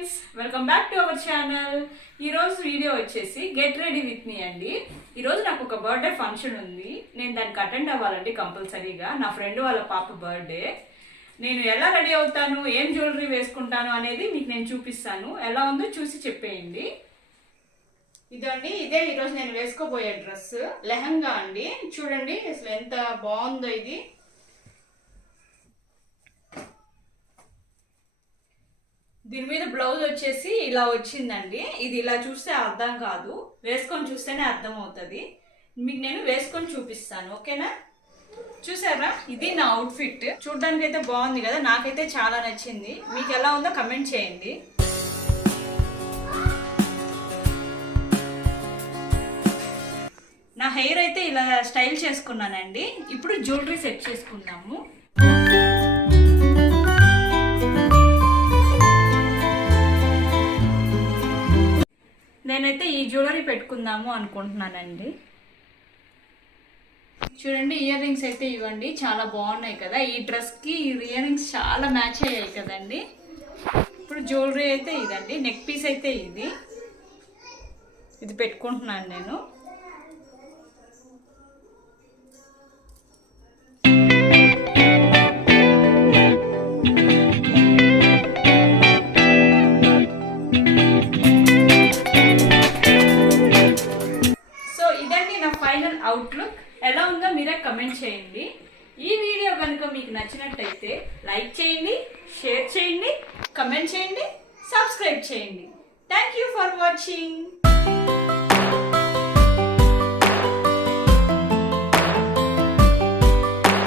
Friends, welcome back to our channel. ఈరోజు video వచ్చేసి get ready with me అండి. ఈరోజు నాకు ఒక బర్త్డే ఫంక్షన్ ఉంది. నేను దానికి అటెండ్ అవ్వాలండి కంపల్సరీగా. నా ఫ్రెండ్ వాళ్ళ పాప బర్త్డే. నేను ఎలా రెడీ అవుతాను, ఏం జ్యువెలరీ వేసుకుంటాను అనేది మీకు నేను చూపిస్తాను. ఎలా ఉందో చూసి చెప్పేయండి. ఇదండి, ఇదే ఈరోజు నేను వేసుకోబోయే డ్రెస్, లెహంగా అండి. చూడండి అసలు ఎంత బాగుందో ఇది. దీని మీద బ్లౌజ్ వచ్చేసి ఇలా వచ్చిందండి. ఇది ఇలా చూస్తే అర్థం కాదు, వేసుకొని చూస్తేనే అర్థం అవుతుంది. మీకు నేను వేసుకొని చూపిస్తాను, ఓకేనా? చూసారా, ఇది నా అవుట్ఫిట్. చూడడానికి అయితే బాగుంది కదా, నాకైతే చాలా నచ్చింది. మీకు ఎలా ఉందో కమెంట్ చేయండి. నా హెయిర్ అయితే ఇలా స్టైల్ చేసుకున్నానండి. ఇప్పుడు జ్యువెలరీ సెట్ చేసుకుందాము. నేనైతే ఈ జ్యువెలరీ పెట్టుకుందాము అనుకుంటున్నానండి. చూడండి, ఇయర్ రింగ్స్ అయితే ఇవ్వండి, చాలా బాగున్నాయి కదా. ఈ డ్రెస్కి ఈ ఇయర్ రింగ్స్ చాలా మ్యాచ్ అయ్యాయి కదండి. ఇప్పుడు జ్యువెలరీ అయితే ఇదండి, నెక్ పీస్ అయితే ఇది పెట్టుకుంటున్నాను నేను. ఫైనల్ అవుట్లుక్ ఎలా ఉందో మీరే కమెంట్ చేయండి. ఈ వీడియో కనుక మీకు నచ్చినట్టయితే లైక్ చేయండి, షేర్ చేయండి, కమెంట్ చేయండి, సబ్స్క్రైబ్ చేయండి. Thank you for watching.